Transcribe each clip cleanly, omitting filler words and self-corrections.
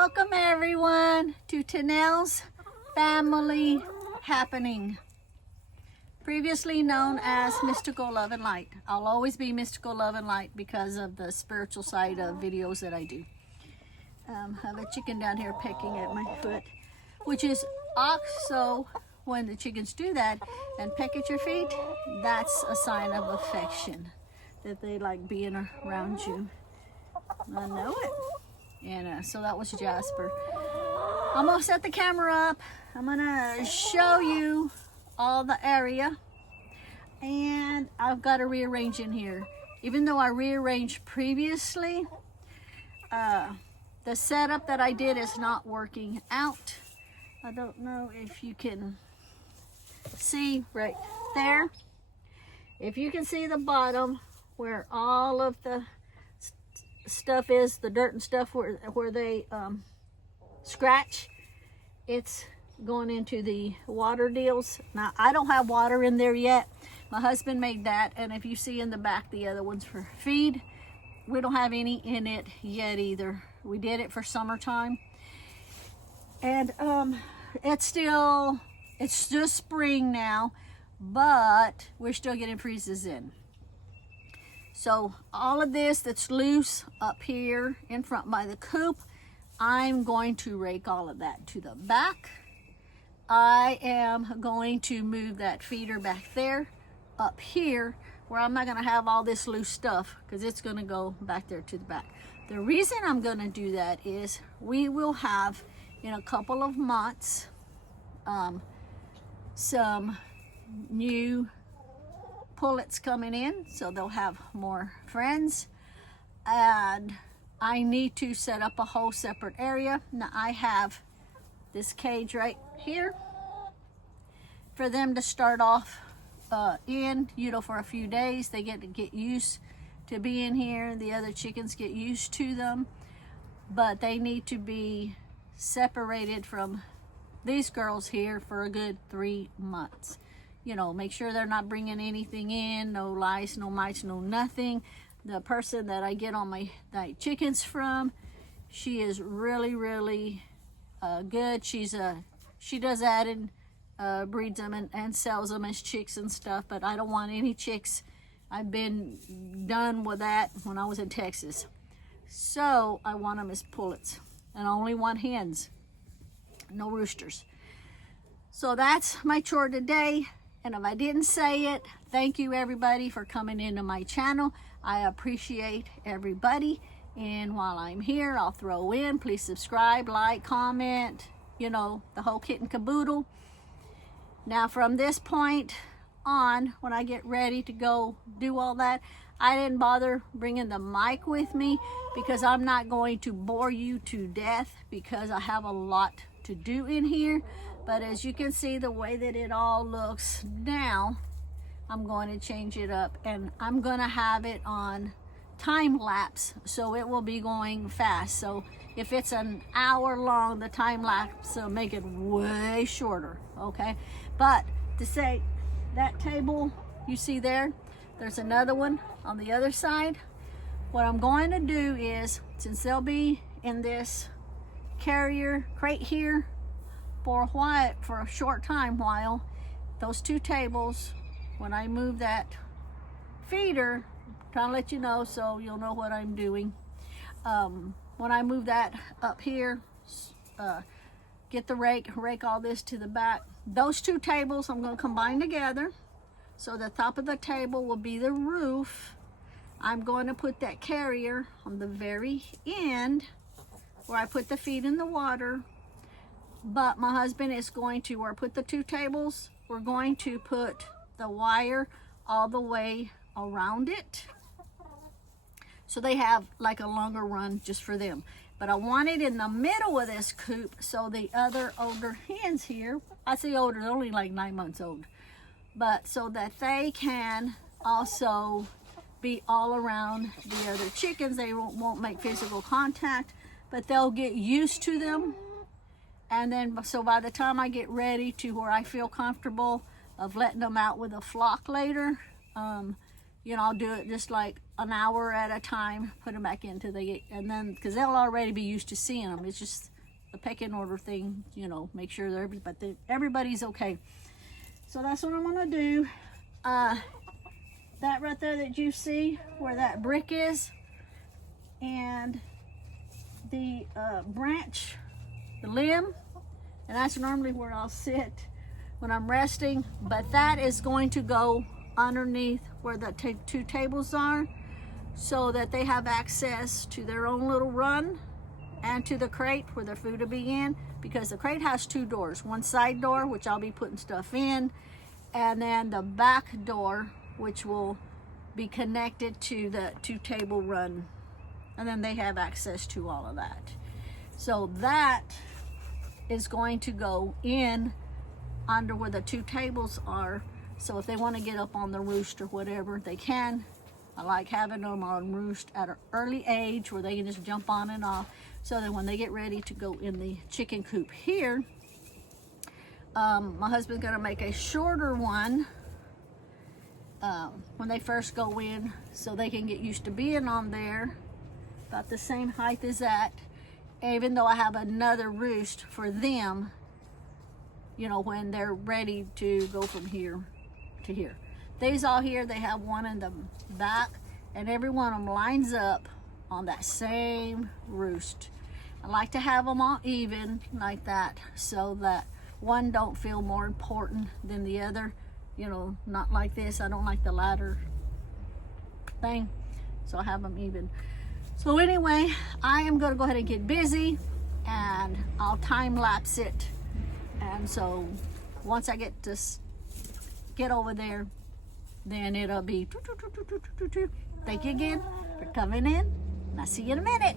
Welcome everyone to Tunnell's Family Happening, previously known as Mystical Love and Light. I'll always be Mystical Love and Light because of the spiritual side of videos that I do. I have a chicken down here pecking at my foot, which is also, when the chickens do that and peck at your feet, that's a sign of affection, that they like being around you. I know it. And so that was Jasper. I'm gonna set the camera up. I'm gonna show you all the area, and I've got to rearrange in here. Even though I rearranged previously, the setup that I did is not working out. I don't know if you can see right there. If you can see the bottom where all of the stuff is, the dirt and stuff where they scratch, it's going into the water deals. Now I don't have water in there yet. My husband made that, and if you see in the back the other ones for feed, we don't have any in it yet either. We did it for summertime, and it's just spring now, but we're still getting freezes in. So all of this that's loose up here in front by the coop, I'm going to rake all of that to the back. I am going to move that feeder back there up here where I'm not going to have all this loose stuff, because it's going to go back there to the back. The reason I'm going to do that is we will have in a couple of months some new Pullets coming in, so they'll have more friends, and I need to set up a whole separate area. Now I have this cage right here for them to start off in, for a few days. They get used to being here. The other chickens get used to them, but they need to be separated from these girls here for a good 3 months. Make sure they're not bringing anything in, no lice, no mites, no nothing. The person that I get all my chickens from, she is really, really good. She does that and breeds them and sells them as chicks and stuff, but I don't want any chicks. I've been done with that when I was in Texas. So I want them as pullets, and I only want hens, no roosters. So that's my chore today. And if I didn't say it, thank you everybody for coming into my channel. I appreciate everybody. And while I'm here, I'll throw in, please subscribe, like, comment, the whole kit and caboodle. Now from this point on, when I get ready to go do all that, I didn't bother bringing the mic with me because I'm not going to bore you to death, because I have a lot to do in here. But as you can see, the way that it all looks now, I'm going to change it up, and I'm going to have it on time lapse, so it will be going fast. So if it's an hour long, the time lapse will make it way shorter, okay? But to say, that table you see there, there's another one on the other side. What I'm going to do is, since they'll be in this carrier crate here for a short time, while those two tables, when I move that feeder, trying to let you know so you'll know what I'm doing. When I move that up here, get the rake all this to the back. Those two tables I'm going to combine together, so the top of the table will be the roof. I'm going to put that carrier on the very end where I put the feed in the water. But my husband is going to, where I put the two tables, we're going to put the wire all the way around it, so they have like a longer run just for them. But I want it in the middle of this coop, so the other older hens here, I say older, they're only like 9 months old, but so that they can also be all around the other chickens. They won't make physical contact, but they'll get used to them. And then, so by the time I get ready to where I feel comfortable of letting them out with a flock later, I'll do it just like an hour at a time, put them back into the, and then, because they'll already be used to seeing them. It's just the pecking order thing, you know, make sure that everybody's okay. So that's what I'm gonna do. That right there that you see where that brick is, and the branch, the limb, and that's normally where I'll sit when I'm resting, but that is going to go underneath where the two tables are, so that they have access to their own little run and to the crate where their food will be in, because the crate has two doors, one side door, which I'll be putting stuff in, and then the back door, which will be connected to the two table run, and then they have access to all of that. So that is going to go in under where the two tables are, so if they want to get up on the roost or whatever, they can. I like having them on roost at an early age where they can just jump on and off, so that when they get ready to go in the chicken coop here, my husband's gonna make a shorter one when they first go in, so they can get used to being on there, about the same height as that, even though I have another roost for them, you know, when they're ready to go from here to here. These all here, they have one in the back, and every one of them lines up on that same roost. I like to have them all even like that, so that one don't feel more important than the other, you know, not like this. I don't like the ladder thing, so I have them even. So anyway, I am gonna go ahead and get busy, and I'll time lapse it. And so once I get over there, then it'll be. Thank you again for coming in, and I'll see you in a minute.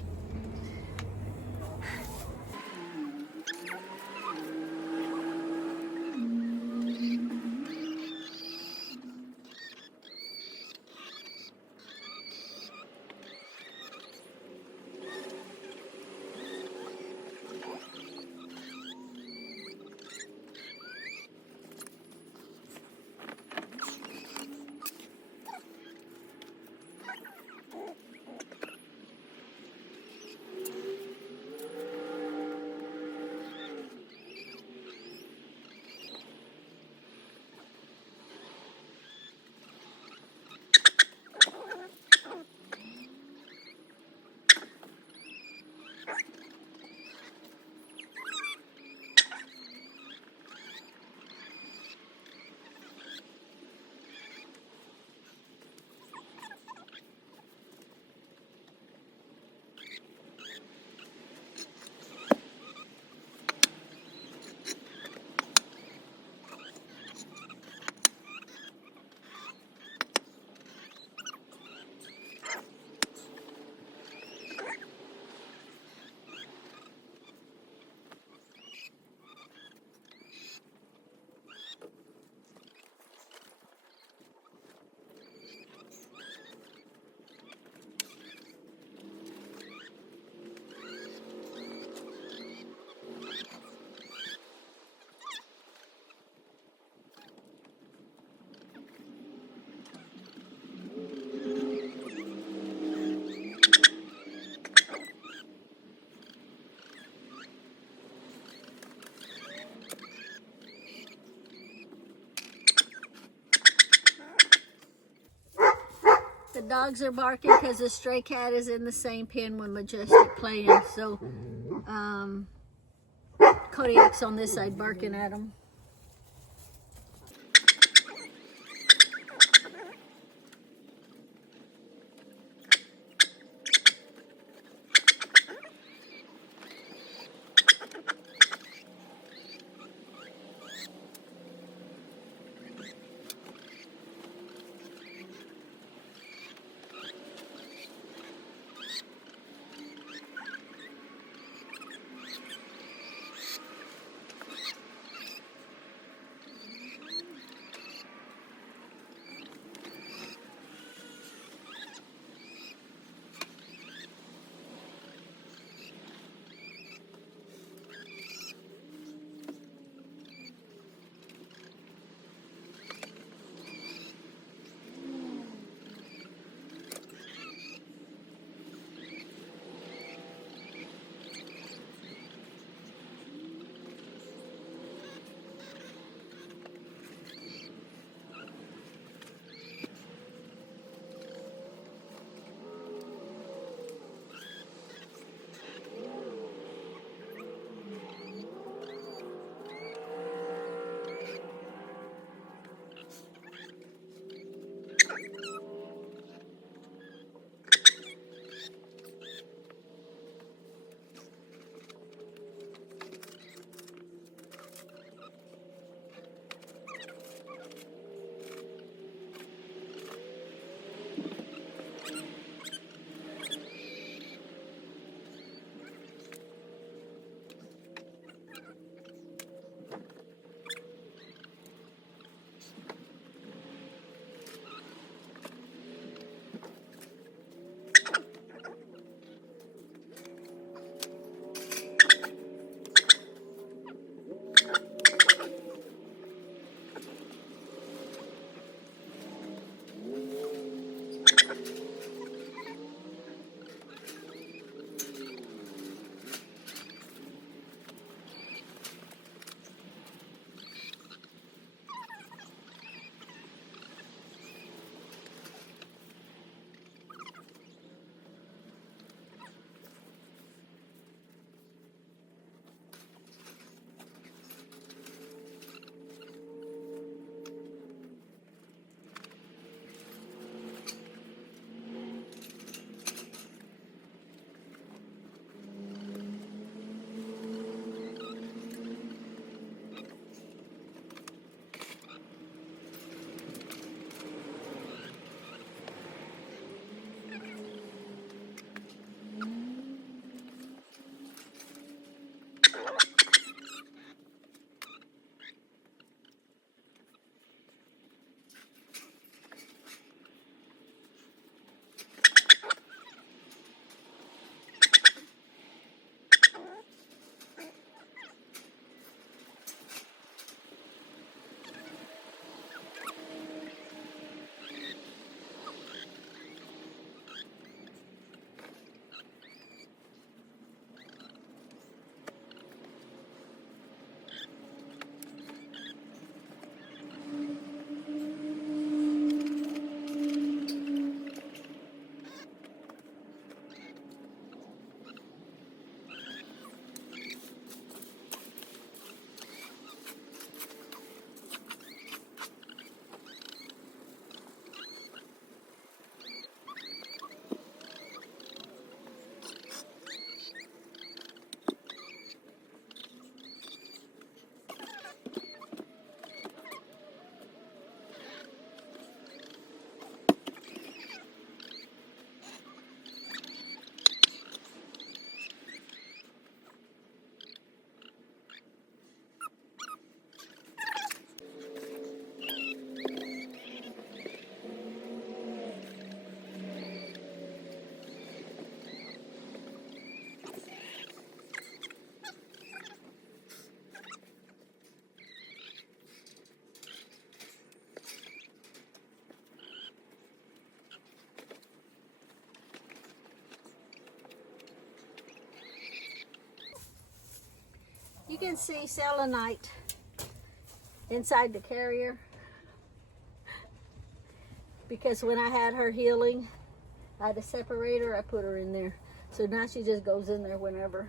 The dogs are barking because the stray cat is in the same pen with Majestic playing. So Kodiak's on this side barking at him. You can see selenite inside the carrier, because when I had her healing, I had a separator, I put her in there. So now she just goes in there whenever.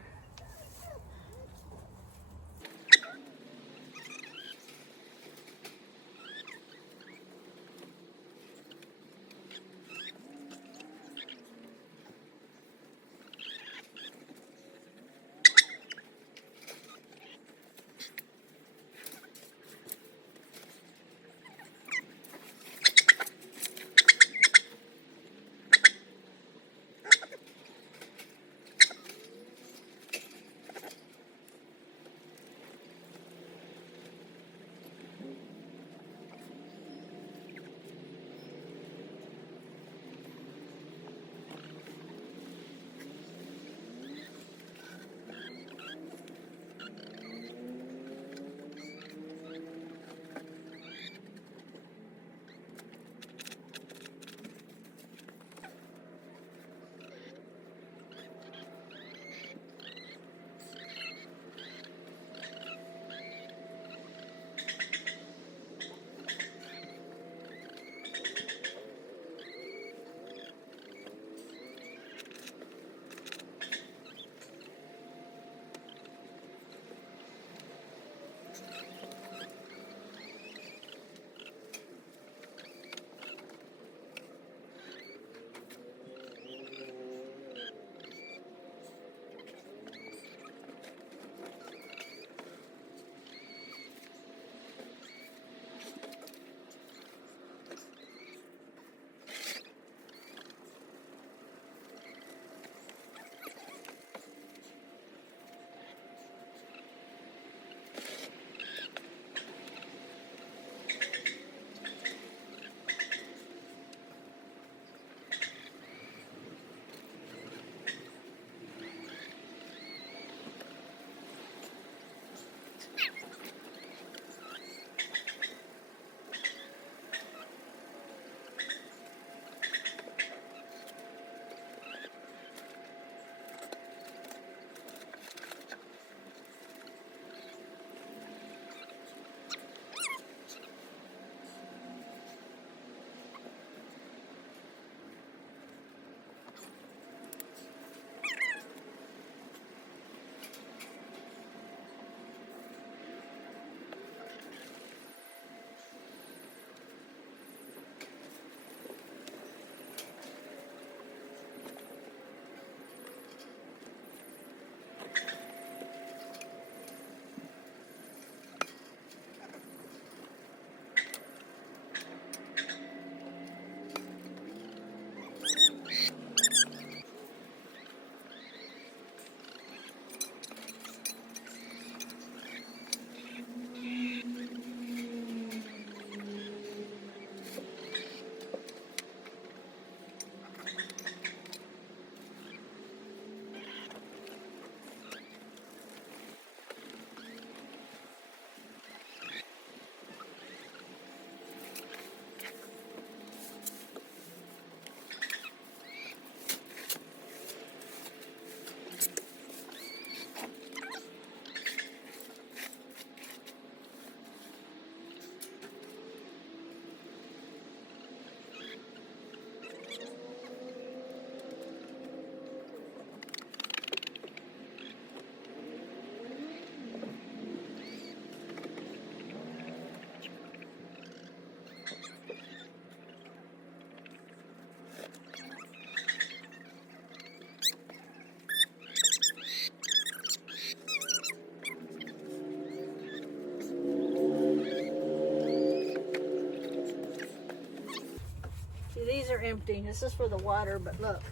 These are empty. This is for the water, but look,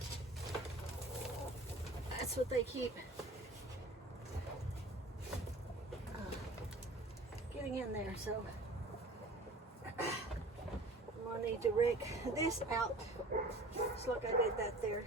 that's what they keep getting in there. So I'm gonna need to rake this out. Just look, I did that there.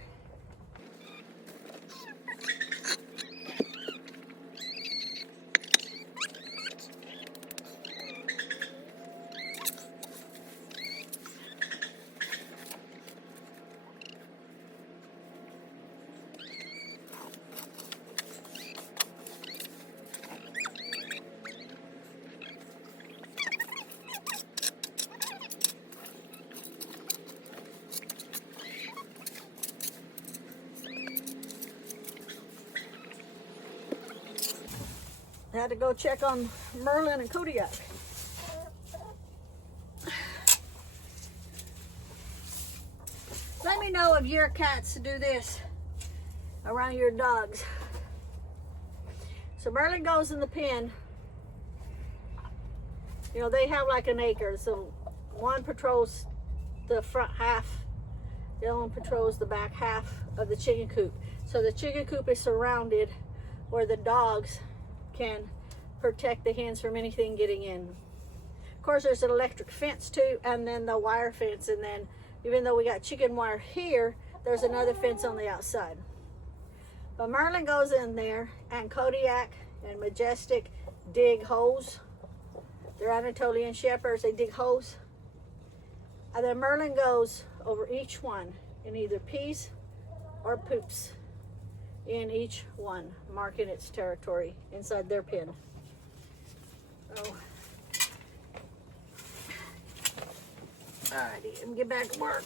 had to go check on Merlin and Kodiak. Let me know if your cats do this around your dogs. So Merlin goes in the pen. You know, they have like an acre, so one patrols the front half, the other one patrols the back half of the chicken coop. So the chicken coop is surrounded where the dogs can protect the hens from anything getting in. Of course, there's an electric fence too, and then the wire fence, and then even though we got chicken wire here, there's another fence on the outside. But Merlin goes in there, and Kodiak and Majestic dig holes. They're Anatolian Shepherds, they dig holes. And then Merlin goes over each one and either pees or poops in each one, marking its territory inside their pen. Oh. Alrighty, let me get back to work.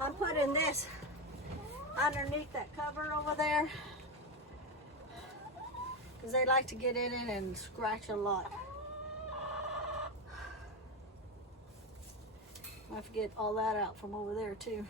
I'm putting this underneath that cover over there because they like to get in it and scratch a lot. I have to get all that out from over there too.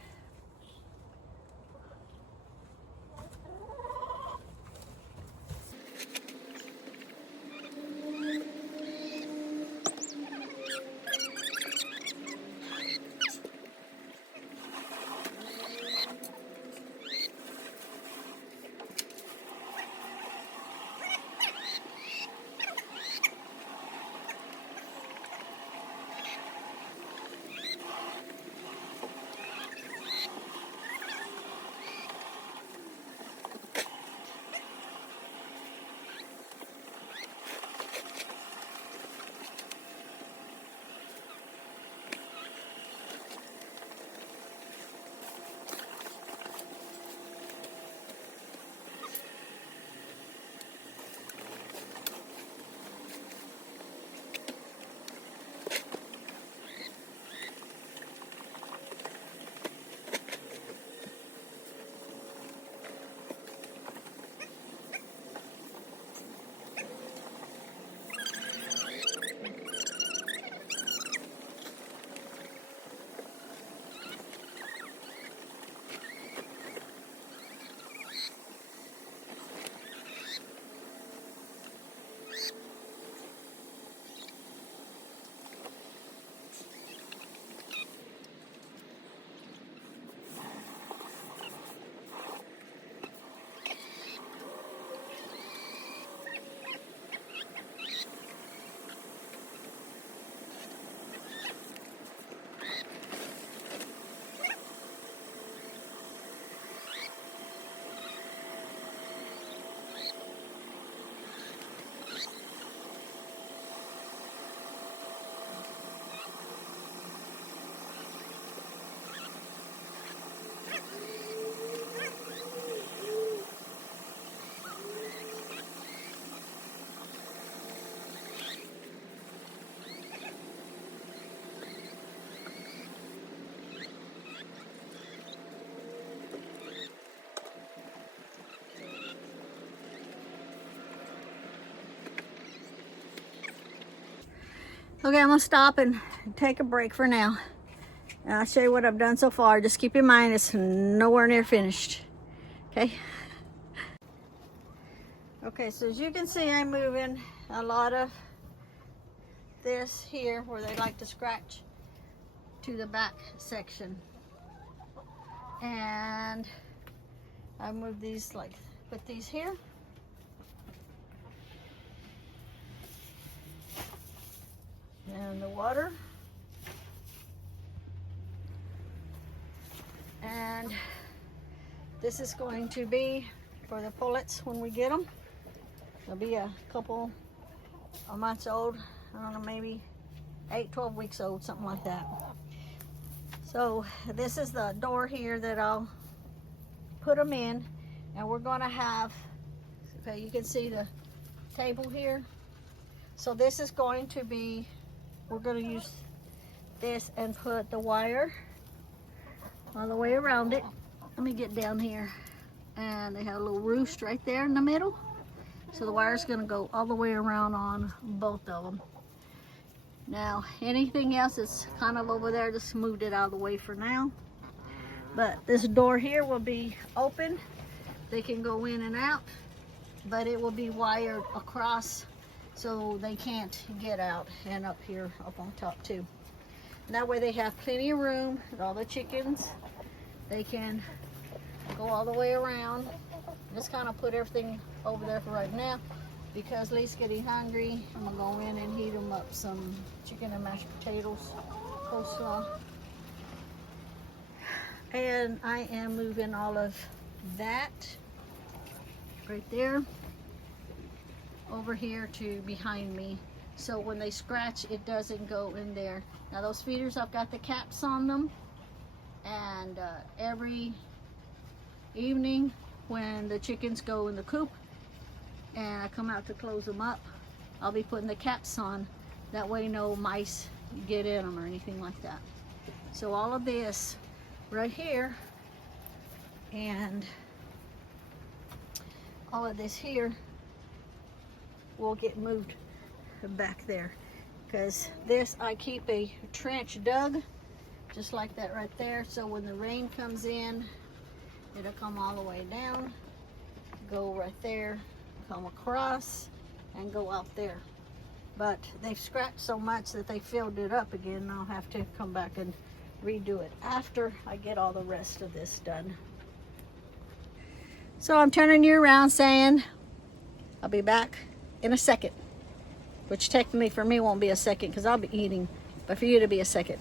Okay, I'm gonna stop and take a break for now. And I'll show you what I've done so far. Just keep in mind it's nowhere near finished. Okay. Okay, so as you can see, I'm moving a lot of this here where they like to scratch to the back section. And I move these, like, put these here. And the water. And this is going to be for the pullets when we get them. They'll be a couple of months old. I don't know, maybe 8-12 weeks old, something like that. So this is the door here that I'll put them in, and we're going to have, okay, you can see the table here. So this is going to be, we're going to use this and put the wire all the way around it. Let me get down here. And they have a little roost right there in the middle. So the wire's going to go all the way around on both of them. Now, anything else is kind of over there, just moved it out of the way for now. But this door here will be open. They can go in and out, but it will be wired across so they can't get out, and up here, up on top too. And that way they have plenty of room, and all the chickens, they can go all the way around. Just kind of put everything over there for right now because Lee's getting hungry. I'm gonna go in and heat him up some chicken and mashed potatoes, coleslaw. And I am moving all of that right there over here to behind me. So when they scratch, it doesn't go in there. Now those feeders, I've got the caps on them. And every evening when the chickens go in the coop and I come out to close them up, I'll be putting the caps on. That way no mice get in them or anything like that. So all of this right here and all of this here will get moved back there, because this, I keep a trench dug just like that right there, so when the rain comes in, it'll come all the way down, go right there, come across, and go out there. But they've scratched so much that they filled it up again, and I'll have to come back and redo it after I get all the rest of this done. So I'm turning you around saying I'll be back in a second, which technically for me won't be a second because I'll be eating, but for you to be a second.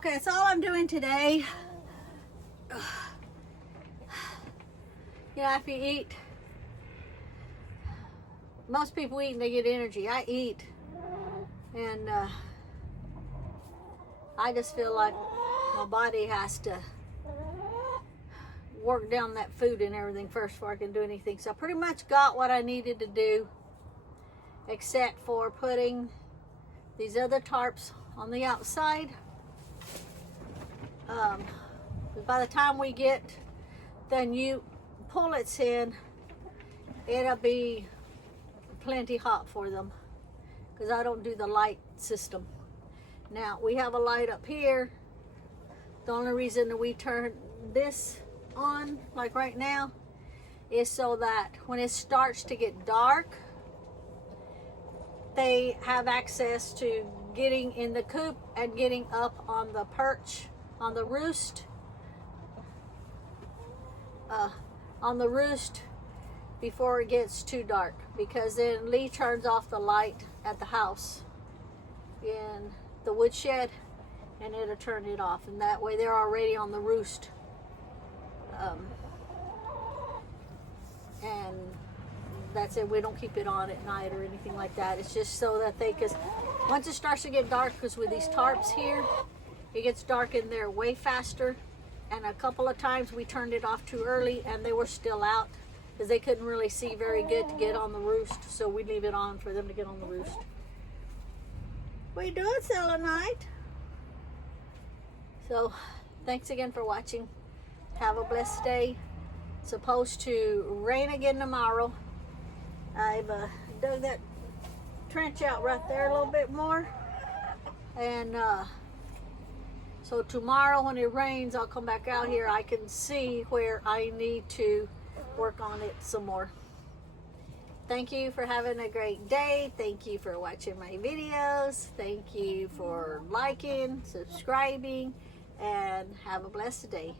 Okay, that's all I'm doing today. You know, after you eat, most people eat and they get energy. I eat and I just feel like my body has to work down that food and everything first before I can do anything. So I pretty much got what I needed to do, except for putting these other tarps on the outside. By the time we get the new pullets in, it'll be plenty hot for them, because I don't do the light system. Now we have a light up here. The only reason that we turn this on, like right now, is so that when it starts to get dark, they have access to getting in the coop and getting up on the perch, on the roost, before it gets too dark, because then Lee turns off the light at the house in the woodshed and it'll turn it off, and that way they're already on the roost. And that's it. We don't keep it on at night or anything like that. It's just so that because once it starts to get dark, because with these tarps here, it gets dark in there way faster. And a couple of times we turned it off too early and they were still out because they couldn't really see very good to get on the roost. So we leave it on for them to get on the roost. What are you doing, selenite? So thanks again for watching. Have a blessed day. It's supposed to rain again tomorrow. I've dug that trench out right there a little bit more. And so tomorrow when it rains, I'll come back out here. I can see where I need to work on it some more. Thank you for having a great day. Thank you for watching my videos. Thank you for liking, subscribing, and have a blessed day.